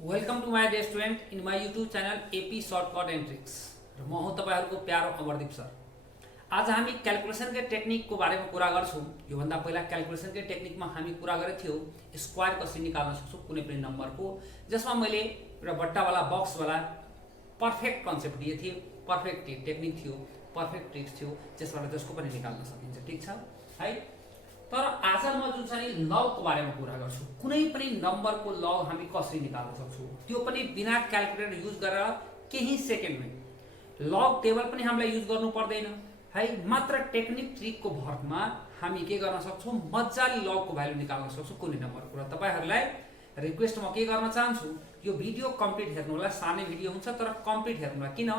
Welcome to my dear student in my YouTube channel AP shortcut and tricks र म हुँ तपाईँहरूको प्यारो अमरदीप सर। आज हामी क्यालकुलेसनकै टेक्निकको बारेमा कुरा गर्छौँ। योभन्दा पहिला क्यालकुलेसनकै टेक्निकमा हामी कुरा गरेको थियौँ स्क्वायर कसरी निकाल्न सक्छौँ कुनै पनि नम्बरको, जसमा मैले एउटा बट्टावाला बक्सवाला पर्फेक्ट कन्सेप्ट दिएको थिएँ, पर्फेक्ट टेक्निक थियो, पर्फेक्ट ट्रिक्स थियो, जसबाट जसको पनि निकाल्न सकिन्छ। ठिक छ है। तर आज म जुन चाहिँ लगको बारेमा कुरा गर्छु, कुनै पनि नम्बरको लग हामी कसरी निकाल्न सक्छौँ, त्यो पनि बिना क्यालकुलेटर युज गरेर केही सेकेन्डमै। लग टेबल पनि हामीलाई युज गर्नु पर्दैन है, मात्र टेक्निक ट्रिकको भरमा हामी के गर्न सक्छौँ, मजाले लगको भ्यालु निकाल्न सक्छौँ कुनै नम्बरको। र तपाईँहरूलाई रिक्वेस्ट म के गर्न चाहन्छु, यो भिडियो कम्प्लिट हेर्नु होला। सानै भिडियो हुन्छ तर कम्प्लिट हेर्नु होला। किन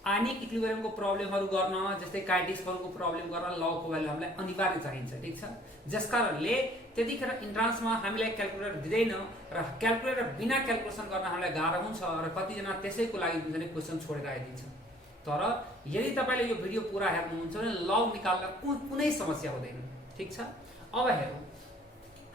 आनिक इक्विलिब्रियमको प्रब्लमहरू गर्न, जस्तै काइटिक्सको प्रब्लम गर्न लगको भ्यालु हामीलाई अनिवार्य चाहिन्छ। ठिक छ। जसकारणले त्यतिखेर इन्ट्रान्समा हामीलाई क्यालकुलेटर दिँदैन र क्यालकुलेटर बिना क्यालकुलेसन गर्न हामीलाई गाह्रो हुन्छ र कतिजना त्यसैको लागि जुन चाहिँ क्वेसन छोडेर आइदिन्छ। तर यदि तपाईँले यो भिडियो पुरा हेर्नुहुन्छ भने लग निकाल्न कुनै समस्या हुँदैन। ठिक छ। अब हेरौँ,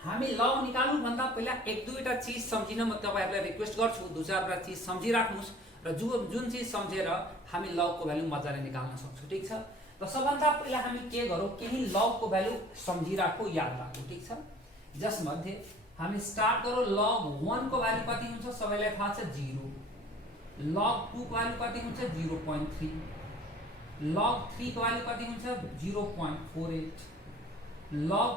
हामी लग निकाल्नु भन्दा पहिला एक दुईवटा चिज सम्झिन म तपाईँहरूलाई रिक्वेस्ट गर्छु। दुई चारवटा चिज सम्झिराख्नुहोस् र जुन चिज सम्झेर हामी लगको भ्यालु मजाले निकाल्न सक्छौँ। ठिक छ। र सबभन्दा पहिला हामी के गरौँ, केही लगको भ्यालु सम्झिराखौँ, याद राखौँ। ठिक छ। जसमध्ये हामी स्टार्ट गरौँ। लग 1 को भ्यालु कति हुन्छ सबैलाई थाहा छ, 0। लग 2 को भ्यालु कति हुन्छ, 0.3। लग 3 को भ्यालु कति हुन्छ, 0.48। लग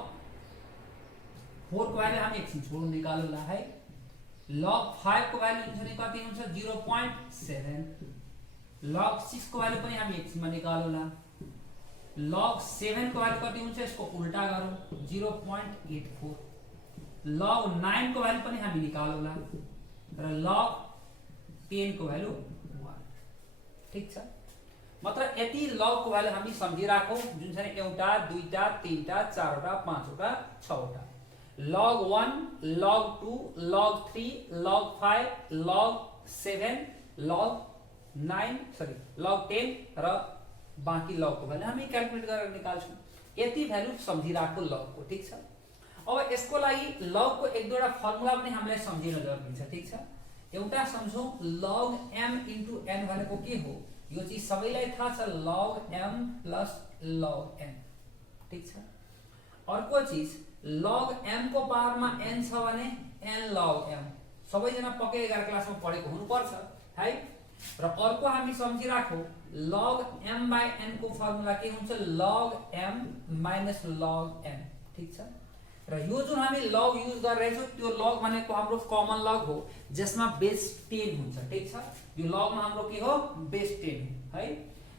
4 को भ्यालु हामी एकछिन छोड्नु निकालौँला है। लग 5 को भ्यालु कति हुन्छ, 0.7। लग 6 को भ्यालु पनि हामी एकछिनमा निकालौँला। लग 7 को भ्यालु कति हुन्छ, यसको उल्टा गरौँ, 0.84। लग 9 को भ्यालु पनि हामी निकालौँला र लग 10 को भ्यालु 1। ठिक छ। मात्र यति लगको भ्यालु हामी सम्झिराखौँ, जुन चाहिँ एउटा, दुईटा, तीनटा, चारवटा, पाँचवटा, छवटा। log 1, log 2, log 3, log 5, log 7, log 10 र बाँकी लगको भ्यालु हामी क्यालकुलेट गरेर निकाल्छौँ। यति भ्यालु सम्झिराखौँ लगको। ठिक छ। अब यसको लागि लगको एक दुईवटा फर्मुला पनि हामीलाई सम्झिन जरुरी छ। ठिक छ। एउटा सम्झौँ, log m into n भनेको के हो, यो चिज सबैलाई थाहा छ, log m plus log n। ठिक छ। अर्को चिज, log m को पावरमा n छ भने n log m, सबैजना पक्कै 11 क्लासमा पढेको हुनुपर्छ है। र अर्को हामी सम्झिराखौँ, log m by n को फर्मुला के हुन्छ, log m minus log n। ठिक छ। र यो जुन हामी लग युज गरिरहेछौँ त्यो लग भनेको हाम्रो कमन लग हो, जसमा बेस 10 हुन्छ। ठिक छ। यो लगमा हाम्रो के हो, बेस 10 है।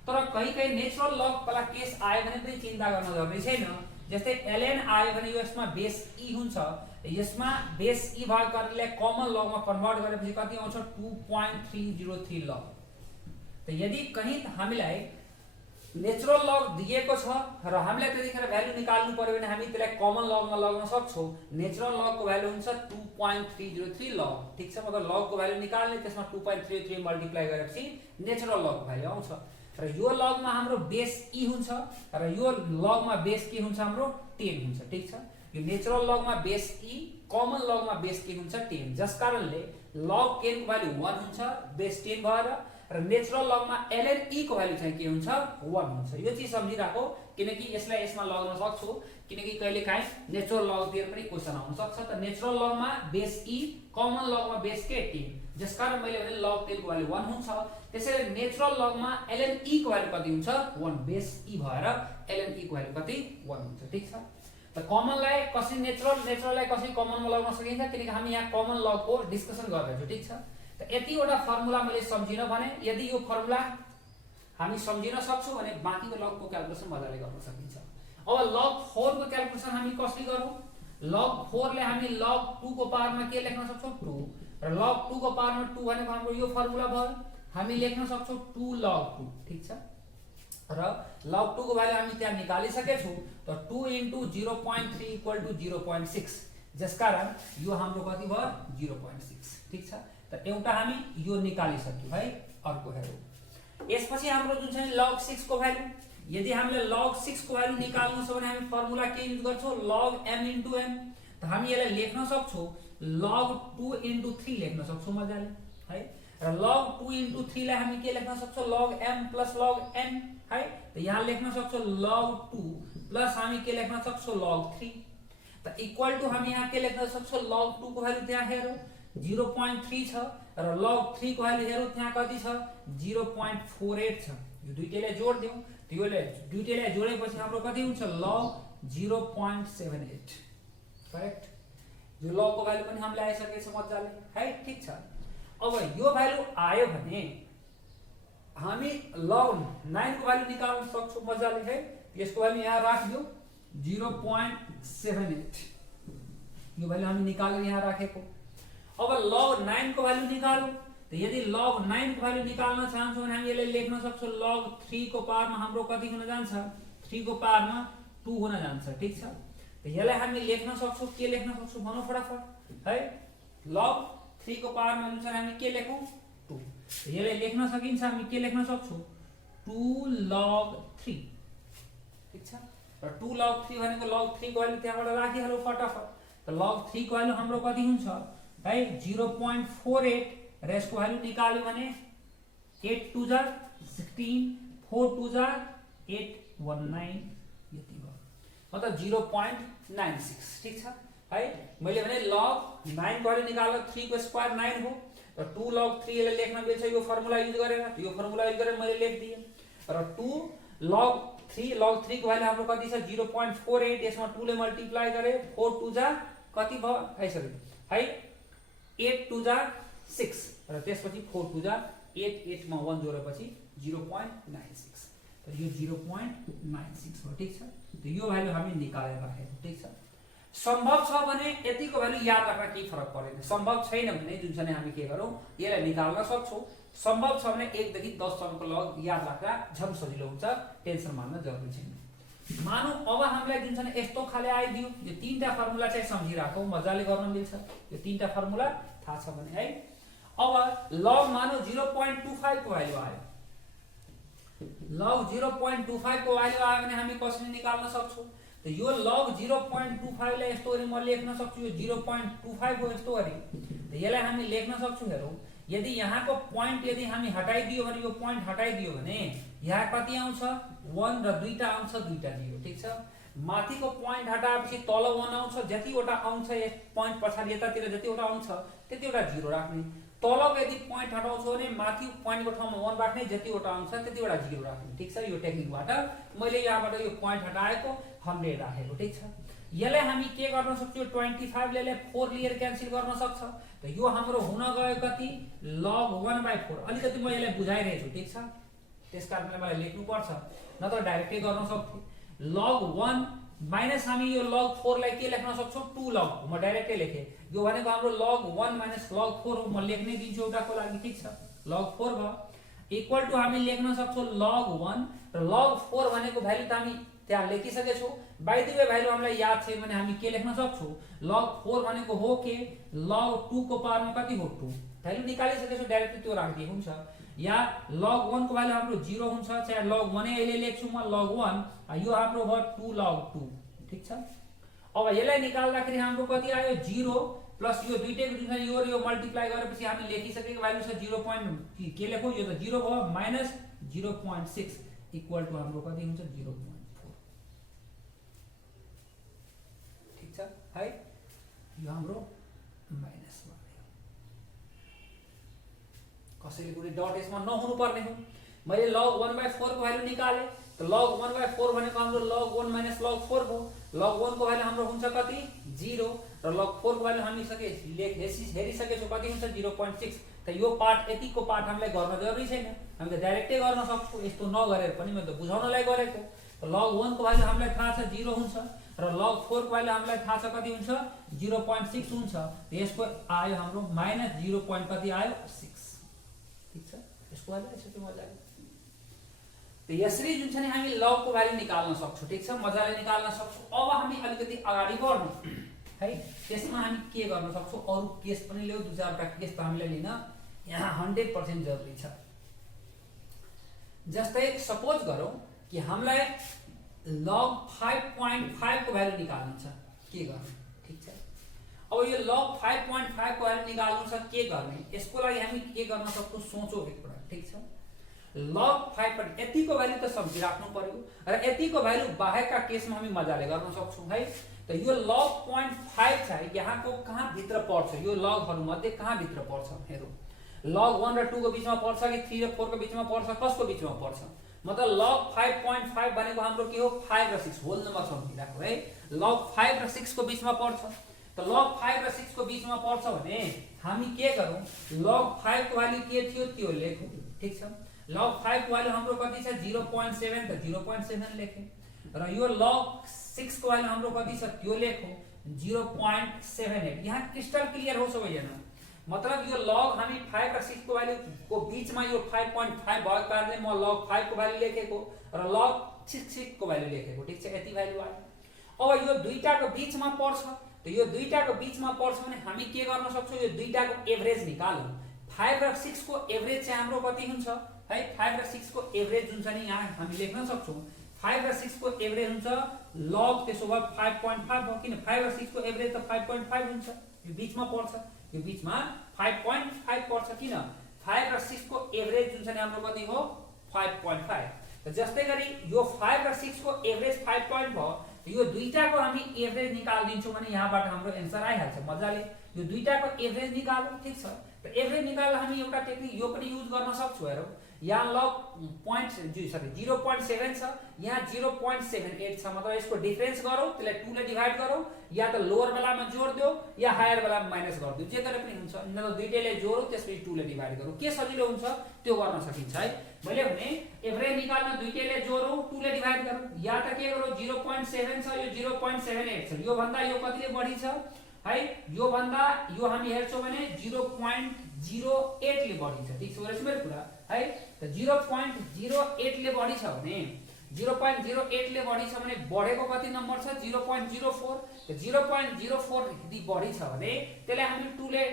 तर कहीँ नेचुरल लग वाला केस आयो भने पनि चिन्ता गर्न जरुरी छैन। जस्तै ln आयो भने यसमा बेस e हुन्छ, यसमा बेस e भएको कारणले कमन लगमा कन्भर्ट गरेपछि कति आउँछ, 2.303 लग। त यदि कहीँ हामीलाई नेचुरल लग दिएको छ र हामीलाई त्यतिखेर भ्यालु निकाल्नु पर्यो भने हामी त्यसलाई कमन लगमा लगाउन सक्छौँ। नेचुरल लगको भ्यालु हुन्छ 2.303 लग। ठिक छ। मतलब लगको भ्यालु निकाल्ने, त्यसमा 2.33 मल्टिप्लाई गरेपछि नेचुरल लगको भ्यालु आउँछ। र यो लगमा हाम्रो बेस e हुन्छ र यो लगमा बेस के हुन्छ, हाम्रो 10 हुन्छ। ठिक छ। यो नेचुरल लगमा बेस e, कमन लगमा बेस के हुन्छ, 10। जसकारणले लग 10 को भ्यालु 1 हुन्छ, बेस 10 भएर, र नेचुरल लगमा ln e को भ्यालु चाहिँ के हुन्छ, 1 हुन्छ। यो चिज सम्झिराखौ, किनकि यसलाई यसमा लगाउन सक्छु, किनकि कहिलेकाहीँ नेचुरल लगतिर पनि क्वेसन आउन सक्छ। त नेचुरल लगमा बेस e, कमन लगमा बेस के 10, जसकारण मैले भने log 10 को भ्यालु 1 हुन्छ। त्यसैले नेचुरल लगमा ln e को भ्यालु कति हुन्छ, 1, बेस e भएर ln e को भ्यालु कति, 1 हुन्छ। ठिक छ। त कमनलाई कसरी नेचुरललाई कसरी कमनमा लगाउन सकिन्छ, किनकि हामी यहाँ कमन लगको डिस्कसन गरिरहेछौँ। ठिक छ। त यतिवटा फर्मुला मैले सम्झिन भने, यदि यो फर्मुला हामी सम्झिन सक्छौँ भने बाँकीको लगको क्यालकुलेसन मजाले गर्न सकिन्छ। अब log 4 को क्यालकुलेसन हामी कसरी गरौँ, log 4 ले हामी log 2 को पावरमा के लेख्न सक्छौँ, 2। र log 2 को पावरमा 2 भनेको हाम्रो यो फर्मुला भयो, हामी लेख्न सक्छौँ 2 log 2। ठिक छ। र log 2 को भ्यालु हामी त्यहाँ निकालिसकेछौँ। त 2 into 0.3 equal to 0.6, जसकारण यो हाम्रो कति भयो, 0.6। ठिक छ। त एउटा हामी यो निकालिसक्यौँ है। अर्को हेरौँ, यसपछि हाम्रो जुन चाहिँ log 6 को भ्यालु, यदि हामीले log 6 को भ्यालु निकाल्नु छ भने हामी फर्मुला के युज गर्छौँ, log m into n। त हामी यसलाई लेख्न सक्छौँ log 2 into 3 लेख्न सक्छौं मजाले है र log 2 into 3 लाई हामी के लेख्न सक्छौं log m plus log n है त यहाँ लेख्न सक्छौं log 2 प्लस हामी के लेख्न सक्छौं log 3 त इक्वल टु हामी यहाँ के लेख्न सक्छौं log 2 को भ्यालु त्यहाँ हेरौं 0.3 छ र log 3 को भ्यालु हेरौं त्यहाँ कति छ 0.48 छ यो दुईटैलाई जोड दियौ त्योले दुईटैलाई जोडेपछि हाम्रो कति हुन्छ log 0.78 करेक्ट यो log को भ्यालु पनि हामीले आइसकेछ मज्जाले है ठीक छ अब यो भ्यालु आयो भने हामी log 9 को भ्यालु निकाल्न सक्छौं मज्जाले है यसको भ्यालु यहाँ राखिदियौ 0.78 यो भ्यालु हामी निकालेर यहाँ राखेको अब log 9 को भ्यालु निकालौं त यदि log 9 को भ्यालु निकाल्न चाहन्छौं भने हामी यसलाई लेख्न सक्छौं log 3 को पावरमा हाम्रो कति हुन जान्छ 3 को पावरमा 2 हुन जान्छ ठीक छ त यसलाई हामी लेख्न सक्छौं के लेख्न सक्छौं भनौं फटाफट है log 3 को पावरमा अनुसार हामी के लेखौं 2 त यसलाई लेख्न सकिन्छ हामी के लेख्न सक्छौं 2 log 3 ठीक छ र 2 log 3 भनेको log 3 को भ्यालु त्यहाँबाट राखिहालौ फटाफट त log 3 को भ्यालु हाम्रो कति हुन्छ है 0.48 र यसको भ्यालु निकाल्यो भने 8 2 जा 16 4 2 जा 819 यति भयो मतलब 0.96 ठीक छ है मैले भने log 9 को भ्यालु निकाल्दा 3 को स्क्वायर 9 हो र 2 log 3 यसलाई लेख्न मिल्छ यो फर्मुला युज गरेर यो फर्मुला युज गरेर मैले लेखिदिए र 2 log 3 को भ्यालु हाम्रो कति छ 0.48 यसमा 2 ले मल्टिप्लाई गरे 4 2 जा कति भयो आइसक्यो है 8 2 जा 6 र त्यसपछि 4 2 जा 8 8 मा 1 जोडेपछि 0.96 त यो 0.96 हो ठीक छ त यो भ्यालु हामी निकालेर राखेको ठीक छ सम्भव छ भने यतिको भ्यालु याद राख्न केही फरक पर्दैन सम्भव छैन भने जुन चाहिँ हामी के गरौँ यसलाई निकाल्न सक्छौं सम्भव छ भने 1 देखि 10 सम्मको लग याद राख्दा झन् सजिलो हुन्छ टेन्सन मान्न जरुरी छैन मानौ अब हामीलाई जुन चाहिँ यस्तो खाले आइदियो यो तीनटा फर्मुला चाहिँ सम्झिराखौ मजाले गर्न मिल्छ यो तीनटा फर्मुला थाहा छ भने है अब log मानौ 0.25 को भ्यालु आयो log 0.25 को भ्यालु आयो भने हामी कसरी निकाल्न सक्छौं त यो log 0.25 लाई यस्तो गरी म लेख्न सक्छु यो 0.25 को यस्तो गरी त यसलाई हामी लेख्न सक्छौं हेरौ यदि यहाँको प्वाइन्ट यदि हामी हटाइदियो भने यो प्वाइन्ट हटाइदियो भने यहाँ कति आउँछ 1 र दुईटा आउँछ दुईटा 0 ठीक छ माथिको प्वाइन्ट हटाएपछि तल 1 आउँछ जतिवटा आउँछ यस प्वाइन्ट पछाडी यतातिर जतिवटा आउँछ त्यतिवटा 0 राख्ने तलको यदि प्वाइन्ट हटाउँछौ भने माथि प्वाइन्टको ठाउँमा 1 राख्ने जतिवटा आउँछ त्यतिवटा 0 राख्ने ठीक छ यो टेक्निकबाट मैले यहाँबाट यो प्वाइन्ट हटाएको 100 राखेको ठीक छ यसलाई हामी के गर्न सक्छौं 25 ले 4 लिएर क्यान्सल गर्न सक्छ त यो हाम्रो हुन गयो कति log 1/4 अलिकति म यसलाई बुझाइरहेछु ठीक छ त्यसकारणले मलाई लेख्नु पर्छ नत्र डाइरेक्टली गर्न सक्थे log 1 माइनस हामी यो log 4 लाई के लेख्न सक्छौं 2 log म डाइरेक्टली लेखे यो भनेको हाम्रो log 1 माइनस log 4 हो म लेख्नै दिन्छु एउटाको लागि ठीक छ log 4 भयो इक्वल टु हामी लेख्न सक्छौं log 1 र log 4 भनेको भ्यालु त हामी त्यहाँ लेखिसकेछौ बाइ द वे भ्यालु हामीलाई याद छैन भने हामी के लेख्न सक्छौं log 4 भनेको हो के log 2 को पावरमा कति हो 2 भ्यालु निकालिसकेछौ डाइरेक्टली त्यो राख्दिए हुन्छ या log 1 को भ्यालु हाम्रो 0 हुन्छ चाहे log 1 अहिले लेख्छु म log 1 यो हाम्रो भयो 2 log 2 ठीक छ अब यसलाई निकाल्दाखेरि हाम्रो कति आयो 0 प्लस यो दुईटैको जुन यो र यो मल्टिप्लाई गरेपछि हामी लेखिसकेको भ्यालु छ 0. के लेखौ यो त 0 भयो माइनस 0.6 इक्वल टु हाम्रो कति हुन्छ 0.4 ठीक छ है यो हाम्रो माइनस भयो कसैले कुनै डट यसमा नहुनु पर्ने हो मैले log 1/4 को भ्यालु निकाले त log 1/4 भनेको हाम्रो log 1 माइनस log 4 हो log 1 को भ्यालु हाम्रो हुन्छ कति 0 र log 4 को भ्यालु हामी हेरिसकेछौं कति हुन्छ 0.6 त यो पार्ट यतिको पार्ट हामीलाई गर्न जरुरी छैन हामी त डाइरेक्टै गर्न सक्छौं यस्तो नगरेर पनि म त बुझाउनलाई गरेको log 1 को भ्यालु हामीलाई थाहा छ 0 हुन्छ र log 4 को भ्यालु हामीलाई थाहा छ कति हुन्छ 0.6 हुन्छ त यसको आयो हाम्रो माइनस 0. कति आयो 6 ठीक छ यसको भ्यालु यसको मजाले त यसरी जुन छ नि हामी log को भ्यालु निकाल्न सक्छौं ठीक छ मजाले निकाल्न सक्छौं अब हामी अलिकति अगाडि बढ्नु है त्यसमा हामी के गर्न सक्छौं अरु केस पनि ल्याउ दुई चारवटा केस त हामीले लिन यहाँ 100% जरुरी छ जस्तै सपोज गरौँ कि हामीलाई log 5.5 को भ्यालु निकाल्नु छ के गर्नु ठीक छ अब यो log 5.5 को भ्यालु निकाल्नु छ के गर्ने, यसको लागि हामी के गर्न सक्छौं सोचौ एकपल्ट, ठीक छ। log 5 पर यतिको भ्यालु त सम्झिराख्नु पर्यो र यतिको भ्यालु बाहेकका केसमा हामी मजाले गर्न सक्छौं है। त यो log 0.5 चाहिँ यहाँको कहाँ भित्र पर्छ, यो लगहरु मध्ये कहाँ भित्र पर्छ हेरौं। log 1 र 2 को बीचमा पर्छ कि 3 र 4 को बीचमा पर्छ, कसको बीचमा पर्छ, मतलब log 5.5 भनेको हाम्रो के हो 5 र 6 होल नम्बर सम्झिराख्नु है। log 5 र 6 को बीचमा पर्छ, त log 5 र 6 को बीचमा पर्छ भने हामी के गरौं, log 5 को भ्यालु के थियो त्यो लेखौं, ठीक छ। log 5 को भ्यालु हाम्रो कति छ 0.7, त 0.7 लेखे र यो log 6 को भ्यालु हाम्रो कति छ त्यो लेखौं 0.78। यहाँ क्रिस्टल क्लियर हो सबैजना, मतलब यो log हामी 5 र 6 को भ्यालु को बीचमा यो 5.5 भएको कारणले म log 5 को भ्यालु लेखेको र log 6 को भ्यालु लेखेको, ठीक छ। यति भ्यालु आयो। अब यो दुईटाको बीचमा पर्छ, त यो दुईटाको बीचमा पर्छ भने हामी के गर्न सक्छौं, यो दुईटाको एभरेज निकालौं। 5 र 6 को एभरेज चाहिँ हाम्रो कति हुन्छ है, 5 र 6 को एभरेज हुन्छ नि यहाँ हामी लेख्न सक्छौं। 5 र 6 को एभरेज हुन्छ log त्यसो भए 5.5 हो, किन 5 र 6 को एभरेज त 5.5 हुन्छ, यो बीचमा पर्छ, यो बीचमा 5.5 पर्छ, किन 5 र 6 को एभरेज जुन छ नि हाम्रो कति हो 5.5। त जस्तै गरी यो 5 र 6 को एभरेज 5.5 भयो, यो दुईटाको हामी एभरेज निकाल्दिन्छौं भने यहाँबाट हाम्रो आन्सर आइहाल्छ मजाले। यो दुईटाको एभरेज निकालौं, ठीक छ। त एभरेज निकाल्दा हामी एउटा टेक्निक यो पनि युज गर्न सक्छौं। हेरौं यहाँ log 0.7 छ, यहाँ 0.78 छ, मतलब यसको डिफरेन्स गरौं, त्यसलाई 2 ले डिवाइड गरौं, या त लोअर बेलामा जोड दियो या हायर बेलामा माइनस गर्दियो, जे गरे पनि हुन्छ। न त दुईटैले जोडौं त्यसपछि 2 ले डिवाइड गरौं, के सजिलो हुन्छ त्यो गर्न सकिन्छ है। मैले भने एभरेज निकाल्न दुईटैले जोडौं 2 ले डिवाइड गरौं, या त के गरौं 0.7 छ, यो 0.78 छ, यो भन्दा यो कतिले बढी छ है, यो भन्दा यो हामी हेर्छौं भने 0.08 ले बढी छ, ठीक छ। गरेछ मेरो कुरा है। त 0.08 ले बढी छ भने 0.08 ले बढी छ भने बढेको कति नम्बर छ 0.04। त 0.04 यदि बढी छ भने त्यसलाई हामी 2 ले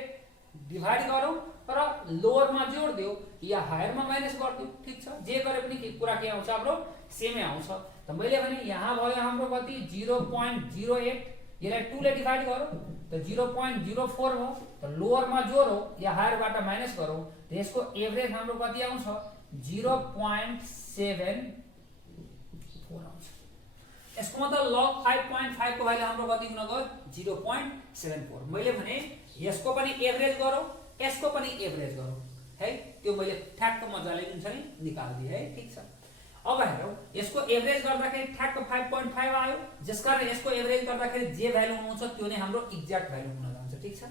डिवाइड गरौं र लोअरमा जोड दियो या हायरमा माइनस गर्दियो, ठीक छ। जे गरे पनि के कुरा के आउँछ हाम्रो सेमै आउँछ। त मैले भने यहाँ भयो हाम्रो कति 0.08, यसलाई 2 ले डिवाइड गरौं त 0.04 हो, त लोअरमा जोडौं या हायरबाट माइनस गरौं, त यसको एभरेज हाम्रो कति आउँछ 0.74 आउँछ। यसको मतलब log 5.5 को भ्यालु हाम्रो कति हुन गयो 0.74। मैले भने यसको पनि एभरेज गरौं, यसको पनि एभरेज गरौं है, त्यो मैले ठ्याक्क मजाले जुन छ नि निकाल्दिए है, ठीक छ। अब हेरौं यसको एभरेज गर्दाखेरि ठ्याक्क 5.5 आयो, जसकारण यसको एभरेज गर्दाखेरि जे भ्यालु आउँछ त्यो नै हाम्रो एक्ज्याक्ट भ्यालु हुन जान्छ, ठीक छ।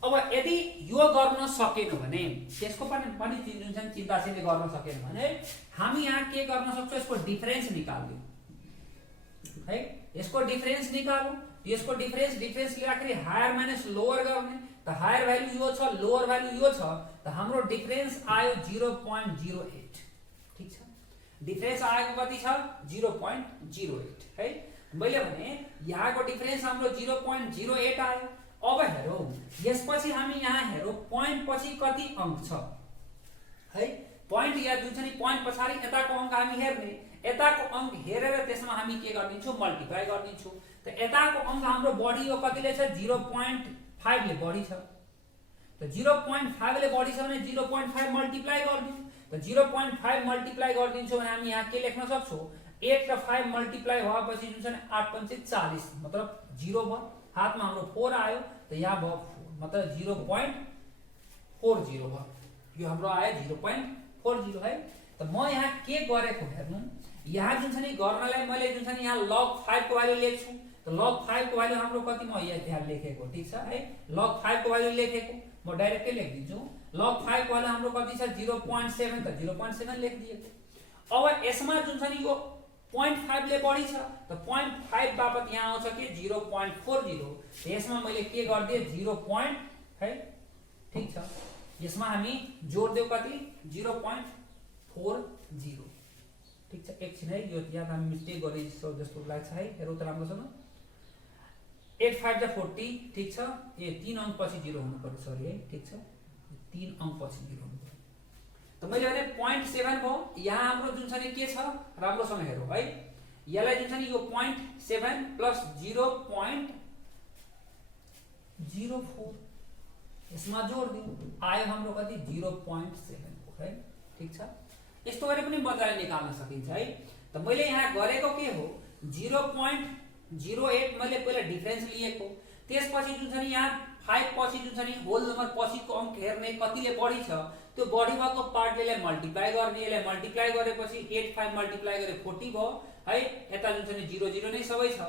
अब यदि यो गर्न सकेन भने त्यसको पनि जुन छ चिन्तासितले गर्न सकेन भने हामी यहाँ के गर्न सक्छौं, यसको डिफरेन्स निकाल्दियौ है। यसको डिफरेन्स निकालौं, यसको डिफरेन्स लिँदाखेरि हायर माइनस लोअर गर्ने, त हायर भ्यालु यो छ लोअर भ्यालु यो छ, त हाम्रो डिफरेन्स आयो 0.08, ठीक छ। डिफरेन्स आएको कति छ 0.08 है। मैले भने यहाँको डिफरेन्स हाम्रो 0.08 आयो। अब हेरौं यसपछि हामी यहाँ हेरौं पोइन्ट पछि कति अंक छ है, पोइन्ट या जुन छ नि पोइन्ट पछाडी यताको अंक हामी हेर्ने, यताको अंक हेरेर त्यसमा हामी के गर्दिन्छौं मल्टिप्लाई गर्दिन्छौं। त यताको अंक हाम्रो बढी हो कतिले छ 0.5 ले बढी छ, त 0.5 ले बढी छ भने 0.5 मल्टिप्लाई गर्दियौ, त 0.5 मल्टिप्लाई गर्दिन्छौं भने हामी यहाँ के लेख्न सक्छौं 8 र 5 मल्टिप्लाई भएपछि जुन छ नि 8 पंचे 40, मतलब 0 भयो, हातमा हाम्रो 4 आयो, त यहाँ भयो 4, मतलब 0.40 भयो, यो हाम्रो आयो 0.40 है। त म यहाँ के गरेको हेर्नु, यहाँ जुन छ नि गर्नलाई मैले जुन छ नि यहाँ log 5 को भ्यालु लेख्छु, त log 5 को भ्यालु हाम्रो कति म यहाँ लेखेको, ठीक छ है। log 5 को भ्यालु लेखेको म डाइरेक्टली लेख्दिन्छु, log 5 को भ्यालु हाम्रो कति छ 0.7, त 0.7 लेखिदिएको। अब यसमा जुन छ नि यो 0.5 ले बढी छ, त 0.5 बापत यहाँ आउँछ के 0.40, यसमा मैले के गर्दिए 0. है, ठीक छ। यसमा हामी जोड दियौ कति 0.40, ठीक छ। एकछिन है, यो यहाँ हामी मिस्टेक गरे जस्तो लाग्छ है, हेरौँ त राम्रोसँग। 8 5 जा 40, ठीक छ। ए 3 अंक पछि 0 हुनु पर्छ, सरी है, ठीक छ। 3 अंक पछि 0 हुनु पर्छ। त मैले भने 0.7 भयो, यहाँ हाम्रो जुन छ नि के छ राम्रोसँग हेरौँ है, यसलाई जुन छ नि यो 0.7 प्लस 0. 0.04 यसमा जोड दिउँ आयो हाम्रो कति 0.74 है ठीक छ। यस्तो गरे पनि मजाले निकाल्न सकिन्छ है। त मैले यहाँ गरेको के हो 0.08 मैले पहिला डिफरेन्स लिएको, त्यसपछि जुन छ नि यहाँ 5 पछि जुन छ नि होल नम्बर पछिको अंक हेर्ने कतिले बढी छ त्यो बढी भएको पार्टले मल्टिप्लाई गर्ने, यसलाई मल्टिप्लाई गरेपछि 8 5 मल्टिप्लाई गरे 40 भयो है। यता जुन छ नि 0 0 नै सबै छ,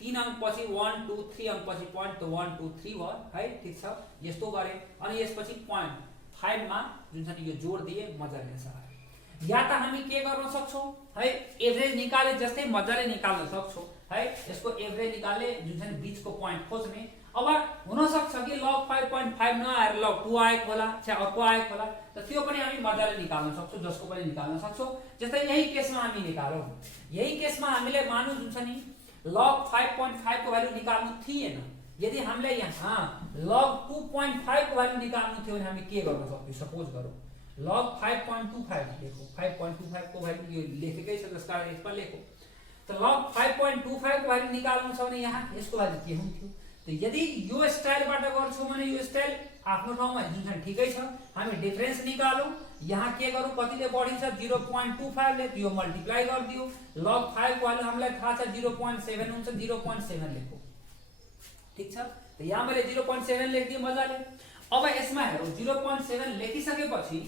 3 अंक पछि 1 2 3 अंक पछि पोइन्ट त 1 2 3 भयो है ठीक छ। यस्तो गरे अनि यसपछि पोइन्ट 5 मा जुन छ नि यो जोड दिए मजाले आन्सर आयो। या त हामी के गर्न सक्छौं है एभरेज निकाले जस्तै मजाले निकाल्न सक्छौं है। यसको एभरेज निकाल्ने जुन छ नि बीचको पोइन्ट खोज्ने। अब हुन सक्छ कि log 5.5 नआएर log 2 आएको होला चा अर्को आएको होला, त त्यो पनि हामी मजाले निकाल्न सक्छौं, जसको पनि निकाल्न सक्छौं। जस्तै यही केसमा हामी निकालौं, यही केसमा हामीले मानौ जुन छ नि log 5.5 को भ्यालु निकाल्नु थिएन, यदि हामीले यहाँ log 2.5 को भ्यालु निकाल्नु थियो भने हामी के गर्न सक्थ्यौं। सपोज गरौँ log 5.25 लेखौ, 5.25 को भ्यालु यो लेखेकै छ त्यसकारण यसमा लेखौ। त log 5.25 को भ्यालु निकाल्नु छ भने यहाँ यसको भ्यालु के हुन्थ्यो। त यदि यो स्टाइलबाट गर्छौं भने यो स्टाइल आफ्नो ठाउँमा जुन छ ठिकै छ, हामी डिफरेन्स निकालौं। यहाँ के गरौँ कतिले बढी छ 0.25 ले यो मल्टिप्लाई गरिदियो, log 5 को भ्यालु हामीलाई थाहा छ 0.7 हुन्छ, 0.7 लेखौ ठीक छ। त यहाँ मैले 0.7 लेखिदिए मजाले। अब यसमा हेरौँ 0.7 लेखिसकेपछि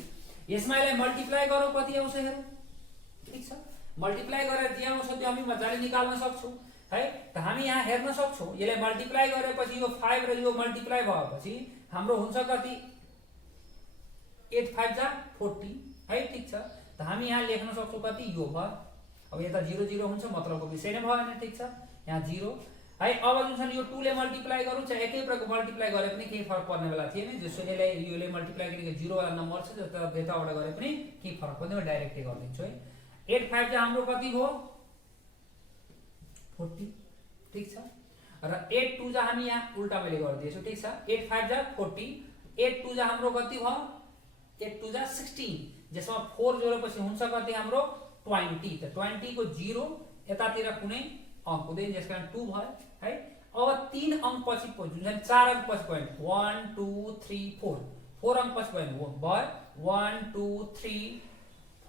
यसमा यसलाई मल्टिप्लाई गरौँ कति आउँछ हेरौँ ठीक छ। मल्टिप्लाई गरेर जे आउँछ त्यो हामी मजाले निकाल्न सक्छौं है। त हामी यहाँ हेर्न सक्छौं यसलाई मल्टिप्लाई गरेपछि यो 5 र यो मल्टिप्लाई भएपछि हाम्रो हुन्छ कति 8 5 जा 40 है ठीक छ। त हामी यहाँ लेख्न सक्छौं कति यो भयो। अब यता 0 0 हुन्छ मतलबको विषय नै भएन ठीक छ, यहाँ 0 है। अब जुन छ नि यो 2 ले मल्टिप्लाई गरौँ चाहे एकै प्रकारको मल्टिप्लाई गरे पनि केही फरक पर्ने बेला थिएन। जसो यसलाई योले मल्टिप्लाई गरेको 0 वाला नम्बर छ जस्तो यताबाट गरे पनि केही फरक पर्दैन, डाइरेक्टली गरिदिन्छु है। 8 5 जा हाम्रो कति भयो 40 ठीक छ। र 8 2 जा हामी यहाँ उल्टा मैले गरिदिएछु ठीक छ। 8 5 जा 40, 8 2 जा हाम्रो कति भयो 8 2 जा 16, जसमा 4 जोडेपछि हुन्छ कति हाम्रो 20। त 20 को 0 यतातिर कुनै अंक हुँदैन जसकारण 2 भयो है। अब 3 अंक पछि जुन 4 अंक पछि पोइन्ट 1 2 3 4, 4 अंक पछि पोइन्ट भयो 1 2 3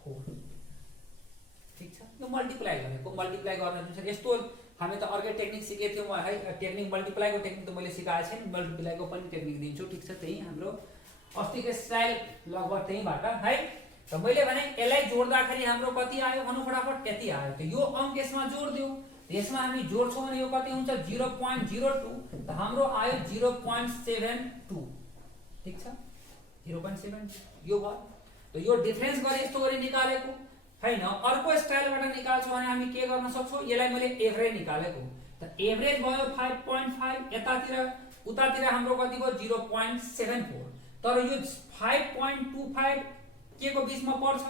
4 ठीक छ। यो मल्टिप्लाई गरेको मल्टिप्लाई गर्न जुन छ यस्तो हामी त अर्कै टेक्निक सिकेको थियौँ है। टेक्निक मल्टिप्लाई को टेक्निक त मैले सिकाएको छैन, मल्टिप्लाई को पनि टेक्निक दिन्छु ठीक छ। त्यही हाम्रो अस्तिको स्टाइल लगभग त्यहीबाट है। त मैले भने यसलाई जोड्दाखेरि हाम्रो कति आयो भन्नु फटाफट यति आयो। त यो अंक यसमा जोड दियौ, यसमा हामी जोड्छौं भने यो कति हुन्छ 0.02, त हाम्रो आयो 0.72 ठीक छ। 0.7 यो भयो। त यो डिफरेन्स गरे यस्तो गरी निकालेको हैन। अर्को स्टाइलबाट निकाल्छौं भने हामी के गर्न सक्छौं, यसलाई मैले एभरेज निकालेको। त एभरेज भयो 5.5, यतातिर उतातिर हाम्रो कति भयो 0.74। तर यो 5.25 के को बीचमा पर्छ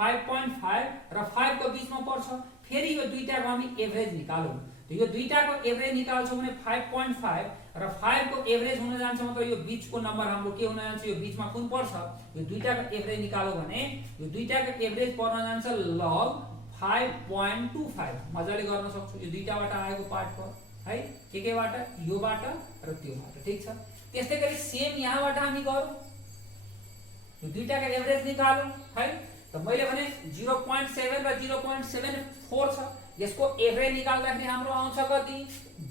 5.5 र 5 को बीचमा पर्छ। फेरि यो दुईटाको हामी एभरेज निकालौं। त यो दुईटाको एभरेज निकाल्छौं भने 5.5 र 5 को एभरेज हुन जान्छ, मतलब यो बीचको नम्बर हाम्रो के हुन जान्छ, यो बीचमा कुन पर्छ यो दुईटाको एभरेज निकालौं भने यो दुईटाको एभरेज पर्न जान्छ log 5.25। मजाले गर्न सक्छौं यो दुईटाबाट आएको पार्ट पर है, केबाट योबाट र त्योबाट ठीक छ। त्यस्तै गरी सेम यहाँबाट हामी गरौँ, यो दुईटाको एभरेज निकालौं है। त मैले भने 0.7 र 0.74 छ, यसको एभरेज निकाल्दाखेरि हाम्रो आउँछ कति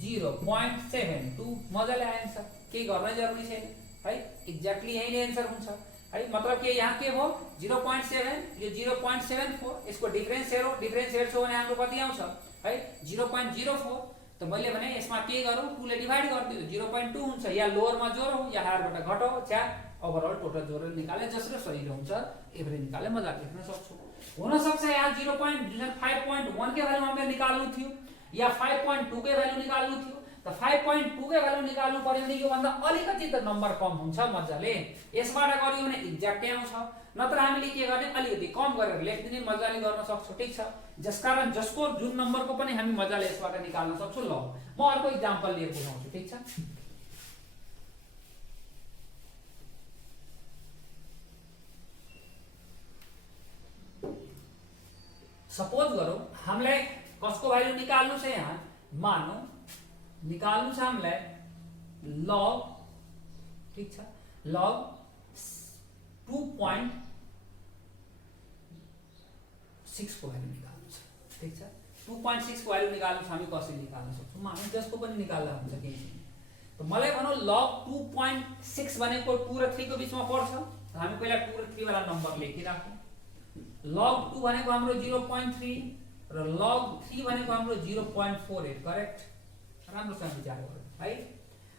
0.72। मजाले आएछ, केही गर्न जरुरी छैन है, एक्ज्याक्टली यही नै आन्सर हुन्छ है। मतलब के यहाँ के भयो 0.7 यो 0.74, यसको डिफरेन्स हेरौँ, डिफरेन्स हेर्छौं भने हाम्रो कति आउँछ है 0.04। त मैले भने यसमा के गरौँ 2 ले डिवाइड गरिदियो 0.2 हुन्छ, या लोअरमा जोडौँ या हायरबाट घटाऊ च्या ओभरअल टोटल जोडेर निकाले जसरी सही हुन्छ एभरेज निकाले मजाले लेख्न सक्छौं। हुन सक्छ यहाँ 5.1 के भ्यालु हामीले निकाल्नु थियो या 5.2 के भ्यालु निकाल्नु थियो। त 5.2 के भ्यालु निकाल्नु पर्यो भने यो भन्दा अलिकति त नम्बर कम हुन्छ मजाले, यसबाट गरियो भने एक्ज्याक्टली आउँछ। नत्र हामीले के गर्ने अलिकति कम गरेर लेख्दिने मजाले गर्न सक्छौं ठीक छ। जसकारण जसको जुन नम्बरको पनि हामी मजाले यसबाट निकाल्न सक्छौं। ल म अर्को एक्जाम्पल लिएर बुझाउँछु ठीक छ। सपोज गरौँ हामीलाई कसको भ्यालु निकाल्नु छ, यहाँ मानौ निकाल्नु छ हामीलाई log ठीक छ log 2.6 को भ्यालु निकाल्नु छ ठीक छ 2.6 को भ्यालु निकाल्नु छ हामी कसरी निकाल्न सक्छौं हामी त्यसको पनि निकाल्दा हुन्छ केही छैन त मलाई भनौं log 2.6 भनेको 2 र 3 को बीचमा पर्छ हामी पहिला 2 र 3 वाला नम्बर लेखिराखौं log 2 भनेको हाम्रो 0.3 र log 3 भनेको हाम्रो 0.48 करेक्ट राम्रोसँग विचार गरौँ है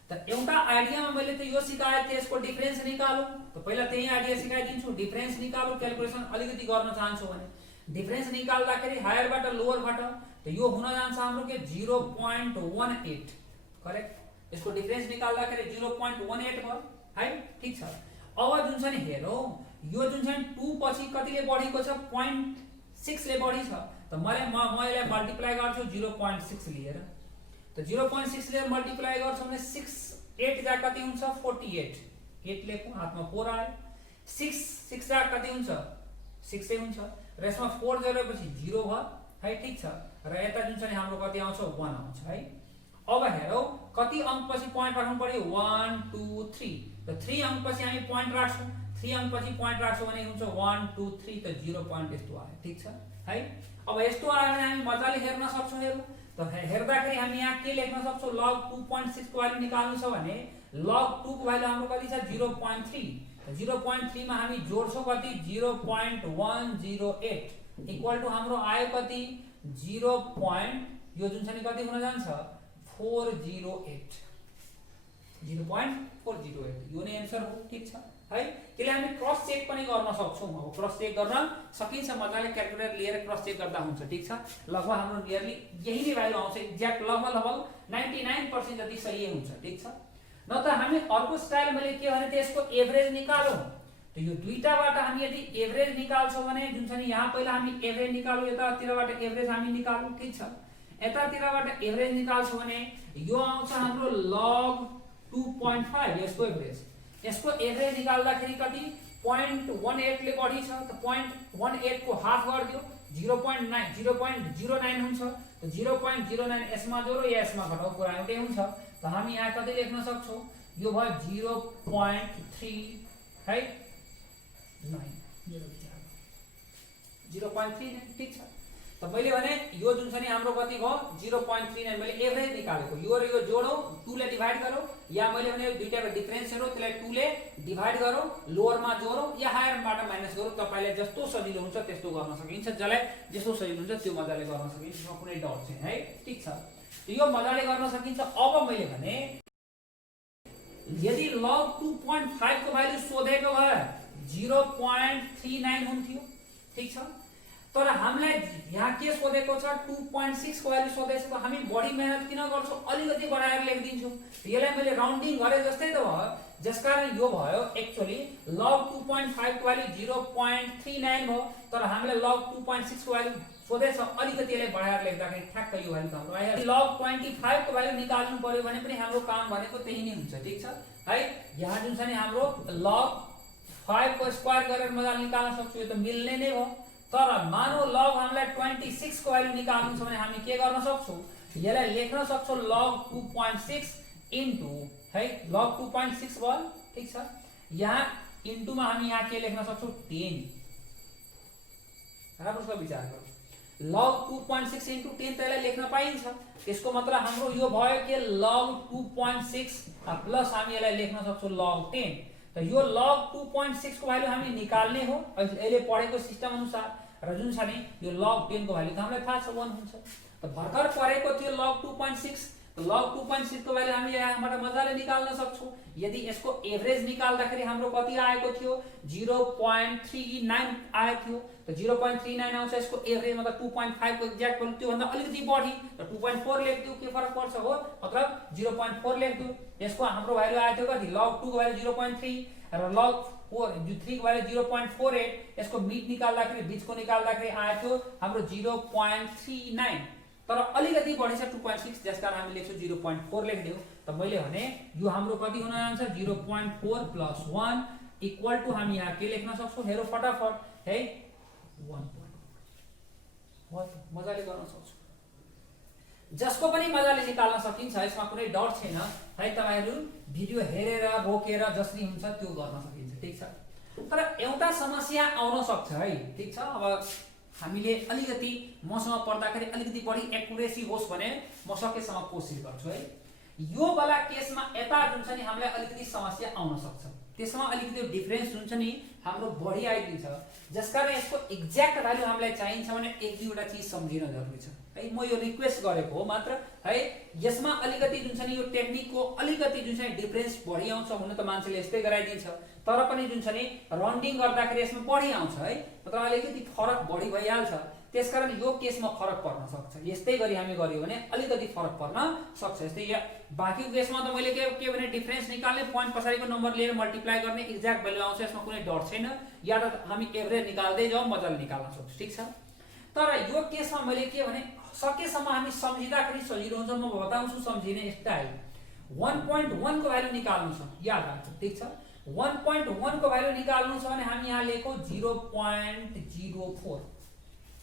त एउटा आइडियामा मैले त यो सिकाए थिए यसको डिफरेन्स निकालौ त पहिला त्यही आइडिया सिकाइदिन्छु डिफरेन्स निकालौ क्याल्कुलेसन अलिकति गर्न चाहन्छु भने डिफरेन्स निकाल्दाखेरि हायरबाट लोअरबाट त यो हुन जान्छ हाम्रो के 0.18 करेक्ट यसको डिफरेन्स निकाल्दाखेरि 0.18 भयो है ठीक छ अब जुन छ नि हेरौ यो जुन छ 2 पछि कतिले बढीको छ 0.6 ले बढी छ त मैले यसलाई मल्टिप्लाई गर्छु 0.6 लिएर त 0.6 लिएर मल्टिप्लाई गर्छु भने 6 8 जा कति हुन्छ 48 8 लेखौं हातमा 4 आयो 6 6 जा कति हुन्छ 6 ए हुन्छ र यसमा 4 जोडेपछि 0 भयो है ठीक छ र यता जुन छ नि हाम्रो कति आउँछ 1 आउँछ है अब हेरौ कति अंक पछि प्वाइन्ट राख्नु पर्यो 1 2 3 त 3 अंक पछि हामी प्वाइन्ट राख्छौं 3 अंक पछि प्वाइन्ट राख्छौं भने हुन्छ 1 2 3 त 0 पॉइन्ट यस्तो आयो ठीक छ है अब यस्तो आयो भने हामी मजाले हेर्न सक्छौं हेरौ त हेर्दाखेरि हामी यहाँ के लेख्न सक्छौं log 2.6 को भ्यालु निकाल्नु छ भने log 2 को भ्यालु हाम्रो कति छ 0.3 त 0.3 मा हामी जोड्छौं कति 0.108 इक्वल टु हाम्रो आयो कति 0. यो जुन छ नि कति हुन जान्छ 408 0.408 यो नै आन्सर हो ठीक छ है त्यसले हामी क्रस चेक पनि गर्न सक्छौं अब क्रस चेक गर्न सकिन्छ मजाले क्याल्कुलेटर लिएर क्रस चेक गर्दा हुन्छ ठीक छ लगभग हाम्रो नियरली यही नै भ्यालु आउँछ एक्ज्याक्ट लगभग 99% जति सही हुन्छ ठीक छ न त हामी अर्को स्टाइल मैले के भने त्यसको एभरेज निकालौं त यो दुईटाबाट हामी यदि एभरेज निकाल्छौं भने जुन छ नि यहाँ पहिला हामी एभरेज निकालौं यतातिरबाट एभरेज हामी निकालौं ठीक छ यतातिरबाट एभरेज निकाल्छौं भने यो आउँछ हाम्रो log 2.5 यसको एभरेज यसको एभरेज निकाल्दाखेरि कति 0.18 ले बढी छ त 0.18 को हाफ गरिदियो 0.09 हुन्छ त 0.09 यसमा जोडो या यसमा घटाउ कुरा एउटै हुन्छ त हामी यहाँ कति लेख्न सक्छौं यो भयो 0.3 है 9 मेरो विचार 0.3 ठीक छ त मैले भने यो जुन छ नि हाम्रो कति भयो 0.39 मैले एभरेज निकालेको यो र यो जोडौ 2 ले डिवाइड गरौ या मैले भने दुईटाको डिफरेन्स हेरौ त्यसलाई 2 ले डिवाइड गरौ लोअर मा जोडौ या हायर बाट माइनस गरौ तपाईले जस्तो सजिलो हुन्छ त्यस्तो गर्न सकिन्छ जसलाई जस्तो सजिलो हुन्छ त्यो मजाले गर्न सकिन्छ त्यसमा कुनै डाउट छैन है ठीक छ यो मजाले गर्न सकिन्छ अब मैले भने यदि log 2.5 को भ्यालु सोधेको भए 0.39 हुन्थ्यो ठीक छ तर हामीलाई यहाँ के सोधेको छ 2.6 को भ्यालु सोधेछ त हामी बढी मेहनत किन गर्छौं अलिकति बढाएर लेखिदिन्छौं यसलाई मैले राउन्डिङ गरे जस्तै त भयो जसकारण यो भयो एक्चुअली log 2.5 को भ्यालु 0.39 भयो तर हामीले log 2.6 को भ्यालु सोधेछ अलिकति यसलाई बढाएर लेख्दाखेरि ठ्याक्क यो भ्यालु हाम्रो आयो log 25 को भ्यालु निकाल्नु पर्यो भने पनि हाम्रो काम भनेको त्यही नै हुन्छ ठीक छ है यहाँ जुन छ नि हाम्रो log 5 को स्क्वायर गरेर मजाले निकाल्न सक्छौं यो त मिल्ने नै हो तर मानौ log हामीलाई 26 को भ्यालु निकाल्नु छ भने हामी के गर्न सक्छौं यसलाई लेख्न सक्छौं log 2.6 इन्टु है log 2.6 भयो ठीक छ यहाँ इन्टु मा हामी यहाँ के लेख्न सक्छौं 10 राम्रोसँग विचार गरौँ log 2.6 इन्टु 10 त्यसलाई लेख्न पाइन्छ त्यसको मतलब हाम्रो यो भयो के log 2.6 प्लस हामी यसलाई लेख्न सक्छौं log 10 त यो log 2.6 को भ्यालु हामी निकाल्ने हो अहिले पढेको सिस्टम अनुसार र जुन छ नि यो log 10 को भ्यालु त हामीलाई थाहा छ 1 हुन्छ त भर्खर पढेको थियो log 2.6 त log 2.6 को भ्यालु हामी यहाँबाट मजाले निकाल्न सक्छौं यदि यसको एभरेज निकाल्दाखेरि हाम्रो कति आएको थियो 0.39 आएको थियो त 0.39 आउँछ यसको एभरेज मतलब 2.5 को एक्ज्याक्ट भ्यालु त्यो भन्दा अलिकति बढी त 2.4 लेख्दियौ के फरक पर्छ हो मतलब 0.4 लेख्दियौ यसको हाम्रो भ्यालु आएको थियो कति log 2 को भ्यालु 0.3 र log 3 को भ्यालु 0.48 यसको मिड निकाल्दाखेरि बीचको निकाल्दाखेरि आएको थियो हाम्रो 0.39 तर अलिकति बढी छ 2.6 जसकारण हामी लेख्छौं 0.4 लेख्दियौ त मैले भने यो हाम्रो कति हुन जान्छ 0.4 + 1 इक्वल टु हामी यहाँ के लेख्न सक्छौं हेरौ फटाफट है 1.1 मजाले गर्न सक्छौं जसको पनि मजाले निकाल्न सकिन्छ, यसमा कुनै डर छैन है। तपाईहरु भिडियो हेरेर रोकेर जसरी हुन्छ त्यो गर्न सकिन्छ, ठीक छ। तर एउटा समस्या आउन सक्छ है, ठीक छ। अब हामीले अलिकति मसँग पढ्दाखेरि अलिकति बढी एक्युरेसी होस् भने म सकेसम्म कोसिस गर्छु है। यो वाला केसमा यता जुन छ नि हामीलाई अलिकति समस्या आउन सक्छ, त्यसमा अलिकति डिफरेन्स जुन छ नि हाम्रो बढी आइदिन्छ, जसकारण यसको एक्ज्याक्ट भ्यालु हामीलाई चाहिन्छ भने एक दुईवटा चीज सम्झिन जरुरी छ है। म यो रिक्वेस्ट गरेको हो मात्र है। यसमा अलिकति जुन छ नि यो टेक्निकको अलिकति जुन छ नि डिफरेन्स बढी आउँछ, हुन त मान्छेले यस्तै गराइदिन्छ, तर पनि जुन छ नि रन्डिङ गर्दाखेरि यसमा बढी आउँछ है, मतलब अलिकति फरक बढी भइहाल्छ। त्यसकारण यो केसमा फरक पर्न सक्छ। यस्तै गरी हामी गर्यो भने अलिकति फरक पर्न सक्छ। यस्तै या बाँकी केसमा त मैले के भने डिफरेन्स निकाल्ने, पोइन्ट पछाडिको नम्बर लिएर मल्टिप्लाई गर्ने, एक्ज्याक्ट भ्यालु आउँछ, यसमा कुनै डर छैन। या त हामी एभरेज निकाल्दै जाउँ, मजाले निकाल्न सक्छौँ, ठीक छ। तर यो केसमा मैले के भने सकेसम्म हामी सम्झिँदाखेरि सजिलो हुन्छ। म बताउँछु सम्झिने स्टाइल। 1.1 को भ्यालु निकाल्नु छ, याद राख्नु, ठीक छ। 1.1 को भ्यालु निकाल्नु छ भने हामी यहाँ लेखौँ 0.04,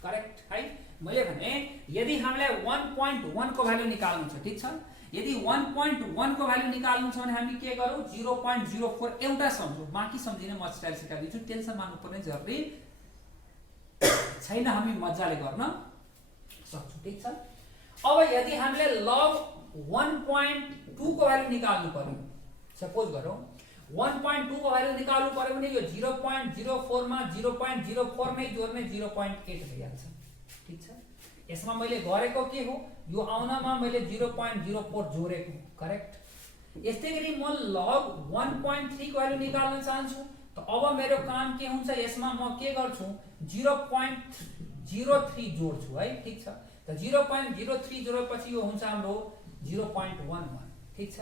करेक्ट है। मैले भने यदि हामीलाई 1.1 को भ्यालु निकाल्नु छ, ठीक छ। यदि 1.1 को भ्यालु निकाल्नु छ भने हामी के गरौँ 0.04 एउटा सम्झौँ, बाँकी सम्झिने म स्टाइल सिकाइदिन्छु, टेन्सन मान्नु पर्ने जरुरी छैन, हामी मजाले गर्न सक्छौँ, ठीक छ। अब यदि हामीले log 1.2 को भ्यालु निकाल्नु पर्यो, सपोज गरौँ 1.2 को भ्यालु निकाल्नु पर्यो भने यो 0.04 मा 0.04 नै जोड्ने 0.8 भइहाल्छ, ठीक छ। यसमा मैले गरेको के हो, यो आउनमा मैले 0.04 जोडेको, करेक्ट। यस्तै गरी म log 1.3 को भ्यालु निकाल्न चाहन्छु, त अब मेरो काम के हुन्छ, यसमा म के गर्छु 0.03 जोड्छु है, ठीक छ। त 0.03 जोडेपछि यो हुन्छ हाम्रो 0.11, ठीक छ।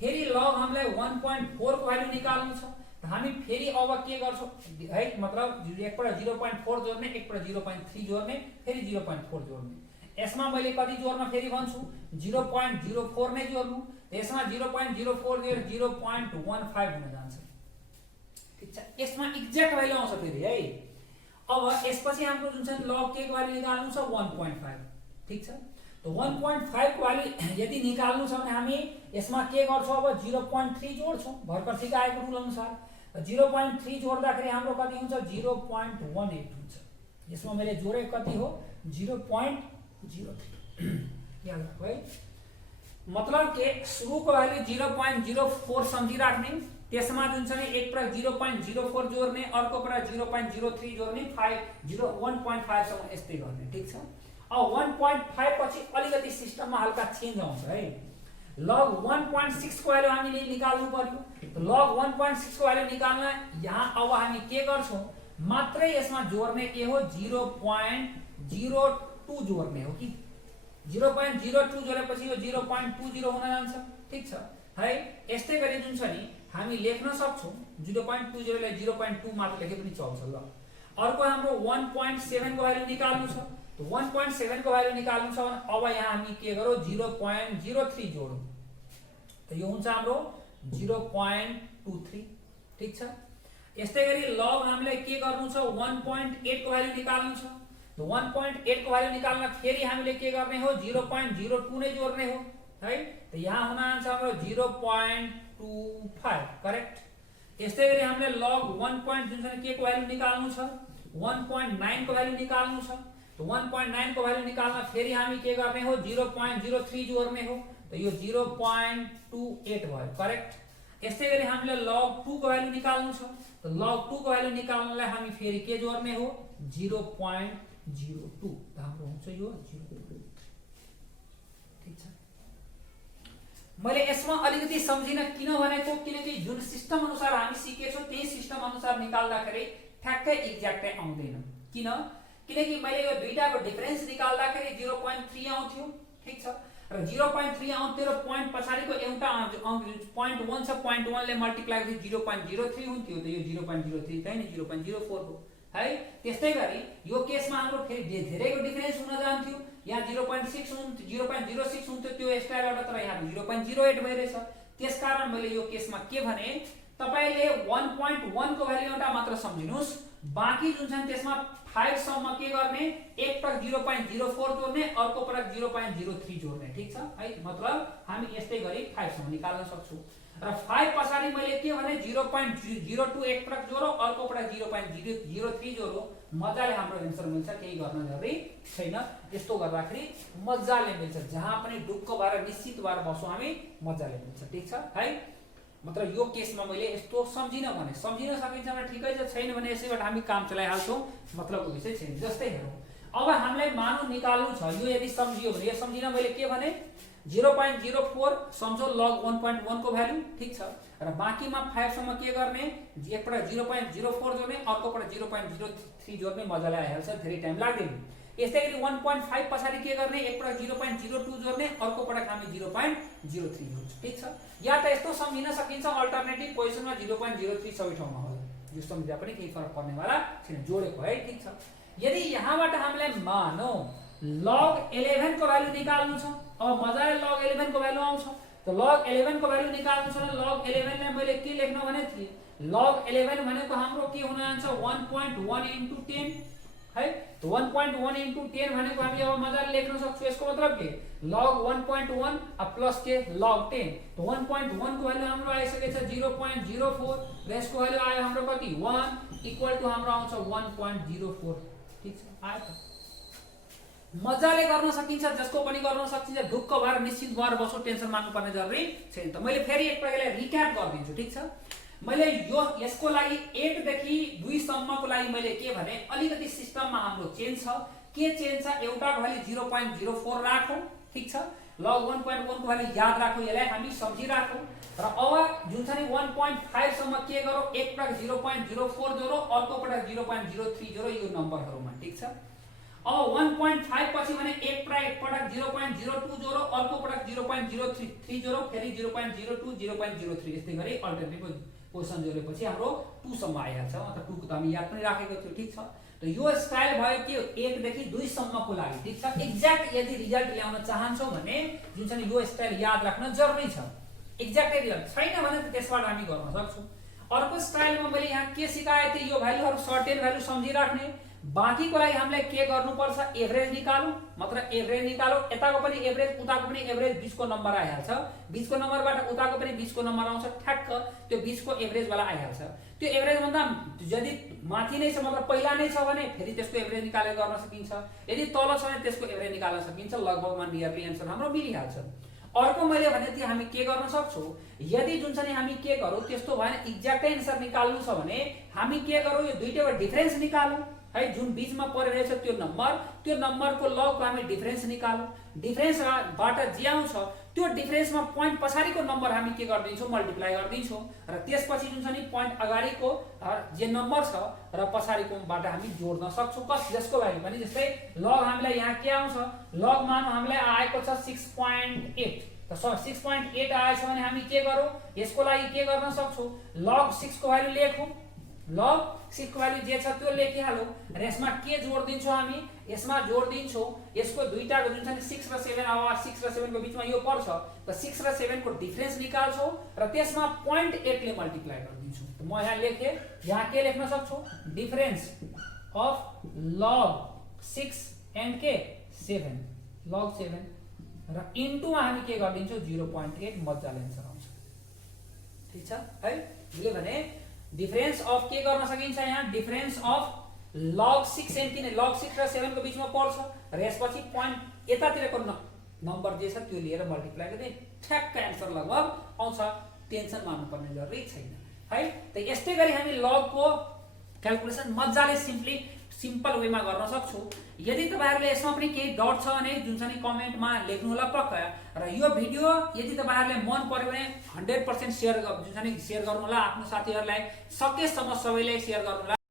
फेरि log हामीलाई 1.4 को भ्यालु निकाल्नु छ, त हामी फेरि अब के गर्छौं है, मतलब एकपल्ट 0.4 जोड्ने, एकपल्ट 0.3 जोड्ने, फेरि 0.4 जोड्ने। यसमा मैले कति जोड्न फेरि भन्छु 0.04 नै जोड्नु, यसमा 0.04 जोडेर 0.15 हुन जान्छ, ठीक छ। यसमा एक्ज्याक्ट भ्यालु आउँछ फेरि है। अब यसपछि हाम्रो जुन छ log k को भ्यालु निकाल्नु छ 1.5, ठीक छ। त 1.5 को भ्यालु यदि निकाल्नु छ भने हामी यसमा के गर्छौं, अब 0.3 जोड्छौं भर्खर सिकाएको रुल अनुसार। 0.3 जोड्दाखेरि हाम्रो कति हुन्छ 0.18 हुन्छ। यसमा मैले जोडे कति हो 0.03 याद राख्नु है। मतलब के सुरुको भ्यालु 0.04 सम्झिराख्ने, त्यसमा जुन छ नि एक प्रकार 0.04 जोड्ने, अर्को प्रकार 0.03 जोड्ने, 1.5 सम्म यस्तै गर्ने, ठीक छ। अब 1.5 पछि अलिकति सिस्टममा हल्का चेन्ज आउँछ है। log 1.6 को भ्यालु हामीले निकाल्नु पर्यो। log 1.6 को भ्यालु निकाल्न यहाँ अब हामी के गर्छौं, मात्रै यसमा जोड्ने के हो 0.02 जोड्ने हो कि 0.02 जोडेपछि यो 0.20 हुन जान्छ, ठीक छ है। यस्तै गरी जुन छ नि हामी लेख्न सक्छौं 0.20 लाई 0.2 मात्र लेखे पनि चल्छ। ल अर्को हाम्रो 1.7 को भ्यालु निकाल्नु छ, त 1.7 को भ्यालु निकाल्नु छ भने अब यहाँ हामी के गरौँ 0.03 जोडौँ, त यो हुन्छ हाम्रो 0.23, ठीक छ। यस्तै गरी log हामीले के गर्नु छ 1.8 को भ्यालु निकाल्नु छ, त 1.8 को भ्यालु निकाल्न फेरि हामीले के गर्ने हो 0.02 नै जोड्ने हो है। त यहाँ हुन जान्छ हाम्रो 0.25, करेक्ट। यस्तै गरी हामीले log 1. जुन छ के को भ्यालु निकाल्नु छ 1.9 को भ्यालु निकाल्नु छ, त 1.9 को भ्यालु निकाल्न फेरि हामी के गर्ने हो 0.03 जोड्ने हो, त यो 0.28 भयो, करेक्ट। यस्तै गरी हामीले log 2 को भ्यालु निकाल्नु छ, त log 2 को भ्यालु निकाल्नलाई हामी फेरि के जोड्ने हो 0.02, त हाम्रो हुन्छ यो 0.2, ठीक छ। मैले यसमा अलिकति सम्झिन किन भनेको, किनकि जुन सिस्टम अनुसार हामी सिकेछौं त्यही सिस्टम अनुसार निकाल्दाखेरि ठ्याक्कै एक्ज्याक्टै आउँदैन। किन? किनकि मैले यो दुईटाको डिफरेन्स निकाल्दाखेरि 0.3 आउँथ्यो, ठीक छ। र 0.3 आउँथ्यो र पोइन्ट पछाडीको एउटा पोइन्ट 1 छ, पोइन्ट 1 ले मल्टिप्लाई गर्दा 0.03 हुन्थ्यो, त यो 0.03 चाहिँ नि 0.04 हो है। त्यस्तै गरी यो केसमा हाम्रो फेरि धेरैको डिफरेन्स हुन जान्थ्यो, यहाँ 0.6 हुन्थ्यो, 0.06 हुन्थ्यो त्यो स्टाइलबाट, तर यहाँ 0.08 भइरहेछ। त्यसकारण मैले यो केसमा के भने तपाईले 1.1 को भ्यालु एउटा मात्र सम्झिनुस्, बाँकी जुन छ त्यसमा 5 सम्म के गर्ने, एक पटक 0.04 जोड्ने, अर्को पटक 0.03 जोड्ने, ठीक छ है। मतलब हामी यस्तै गरी 5 सम्म निकाल्न सक्छौं र 5 पछाडी मैले के भने 0.02 एक पटक जोडो, अर्को पटक 0.003 जोडो, मजाले हाम्रो आन्सर मिल्छ, केही गर्न जरुरी छैन। यस्तो गर्दाखेरि मजाले मिल्छ, जहाँ पनि ढुक्क भएर निश्चित भएर बसौं हामी, मजाले मिल्छ, ठीक छ है। मतलब यो केसमा मैले यस्तो सम्झिन भने सम्झिन सकिन्छ भने ठिकै छ, छैन भने यसैबाट हामी काम चलाइहाल्छौं, मतलबको विषय छैन। जस्तै हेरौं, अब हामीलाई मानु निकाल्नु छ, यो यदि सम्झियो भने, यो सम्झिन मैले के भने 0.04 सम्झो लग 1.1 को भ्यालु, ठीक छ र बाँकीमा 5 सम्म के गर्ने, एकपटक 0.04 जोड्ने, अर्को पटक 0.03 जोड्ने, मजाले आइहाल्छ, धेरै टाइम लाग्दैन। यस्तै गरी 1.5 पछाडी के गर्ने, एकपटक 0.02 जोड्ने, अर्को पटक हामी 0.03 जोड्छौं, ठीक छ। या त यस्तो सम्झिन सकिन्छ, अल्टरनेटिभ पोजिसनमा 0.03 सबै ठाउँमा होला, यो सम्झिँदा पनि केही फरक पर्नेवाला छैन, जोडेको है, ठीक छ। यदि यहाँबाट हामीलाई मानौ log 11 को भ्यालु निकाल्नु छ, अब मजाले log 11 को भ्यालु आउँछ, त log 11 को भ्यालु निकाल्नु छ, log 11 लाई मैले के लेख्न भने थिए, log 11 भनेको हाम्रो के हुन जान्छ 1.1 into 10 है। त 1.1 into 10 भनेको हामी अब मजाले लेख्न सक्छौं, यसको मतलब के log 1.1 प्लस के log 10, त 1.1 को भ्यालु हाम्रो आइसकेछ 0.04 र यसको भ्यालु आयो हाम्रो कति 1 इक्वल टु हाम्रो आउँछ 1.04, ठीक छ। आयो त, मजाले गर्न सकिन्छ, जसको पनि गर्न सकिन्छ, ढुक्क भएर निश्चित भएर बसो, टेन्सन मान्नु पर्ने जरुरी छैन। त मैले फेरि एक पटक यसलाई रिक्याप गरिदिन्छु, ठीक छ। मैले यो यसको लागि 1 देखि 2 सम्मको लागि मैले के भने, अलिकति सिस्टममा हाम्रो चेन्ज छ, के चेन्ज छ, एउटाको भ्यालु 0.04 राखौं, ठीक छ, log 1.1 को भ्यालु याद राखौं, यसलाई हामी सम्झिराखौं र अब जुन छ नि 1.5 सम्म के गरौं, एक पटक 0.04 जोडो, अर्को पटक 0.03 जोडो, यो नम्बरहरुमा, ठीक छ। अब 1.5 पछि भने एक पटक 0.02 जोडो, अर्को पटक 0.03 जोडो, फेरि 0.02 0.03 यस्तै गरी अल्टरनेटिभ पोजिसन जोडेपछि हाम्रो 2 सम्म आइहाल्छ, मतलब 2 को त हामी याद पनि राखेको थियो, ठीक छ। त यो स्टाइल भयो के 1 देखि 2 सम्मको लागि, ठीक छ। एक्ज्याक्ट यदि रिजल्ट ल्याउन चाहन्छौ भने जुन छ नि यो स्टाइल याद राख्न जरुरी छ, एक्ज्याक्ट रिजल्ट छैन भने त्यसबाट हामी गर्न सक्छौं। अर्को स्टाइलमा मैले यहाँ के सिकाए थिए, यो भ्यालुहरु सर्टेन भ्यालु सम्झिराख्ने, बाँकीको लागि हामीलाई के गर्नुपर्छ, एभरेज निकालौं, मतलब एभरेज निकालौं, यताको पनि एभरेज उताको पनि एभरेज, बीचको नम्बर आइहाल्छ, बीचको नम्बरबाट उताको पनि बीचको नम्बर आउँछ, ठ्याक्क त्यो बीचको एभरेज वाला आइहाल्छ। त्यो एभरेज भन्दा यदि माथि नै छ, मतलब पहिला नै छ भने फेरि त्यसको एभरेज निकालेर गर्न सकिन्छ, यदि तल छ भने त्यसको एभरेज निकाल्न सकिन्छ, लगभगमा नियरली आन्सर हाम्रो मिलिहाल्छ। अर्को मैले भने थिए हामी के गर्न सक्छौं, यदि जुन छ नि हामी के गरौं, त्यस्तो भएन एक्ज्याक्ट आन्सर निकाल्नु छ भने हामी के गरौं, यो दुईटैको डिफरेन्स निकालौं है, जुन बीचमा परिरहेछ त्यो नम्बरको लगको हामी डिफरेन्स निकालौं, डिफरेन्सबाट जे आउँछ त्यो डिफरेन्समा पोइन्ट पछाडीको नम्बर हामी के गर्दिन्छौं, मल्टिप्लाई गर्दिन्छौं र त्यसपछि जुन छ नि पोइन्ट अगाडिको जे नम्बर छ र पछाडीकोबाट हामी जोड्न सक्छौं, जसको लागि पनि जस्तै लग हामीलाई यहाँ के आउँछ, लग मान हामीलाई आएको छ 6.8, त 6.8 आएछ भने हामी के गरौं, यसको लागि के गर्न सक्छौं, log 6 को भ्यालु लेखौं, log 6 को भ्यालु जे छ त्यो लेखिहालौं र यसमा के जोड दिन्छौं हामी, यसमा जोड दिन्छौं यसको दुईटाको जुन छ नि 6 र 7, अब 6 र 7 को बीचमा यो पर्छ, त 6 र 7 को डिफरेन्स निकाल्छौं र त्यसमा 0.8 ले मल्टिप्लाई गर्दिन्छौं। त म यहाँ लेखे, यहाँ के लेख्न सक्छौं, डिफरेन्स अफ log 6 एन्ड के 7, log 7 र इन्टुमा हामी के गर्दिन्छौं 0.8, मजाले आन्सर आउँछ, ठीक छ है। यसले भने डिफरेन्स अफ के गर्न सकिन्छ, यहाँ डिफरेन्स अफ log 6 एन्ड किन log 6 र 7 को बीचमा पर्छ र यसपछि पोइन्ट यतातिरको नम्बर जे छ त्यो लिएर मल्टिप्लाई गर्दै ठ्याक्क आन्सर लगभग आउँछ, टेन्सन मान्नु पर्ने जरुरी छैन है। त यस्तै गरी हामी log को क्याल्कुलेसन मजाले सिम्पल वेमा गर्न सक्छौं। यदि तपाईहरुले यसमा पनि केही डाउट छ भने जुन छ नि कमेन्टमा लेख्नु होला पक्का, र यो भिडियो यदि तपाईहरुले मन पर्यो भने 100% शेयर जुन छ नि शेयर गर्नु होला, आफ्नो साथीहरुलाई सकेसम्म सबैले शेयर गर्नु होला।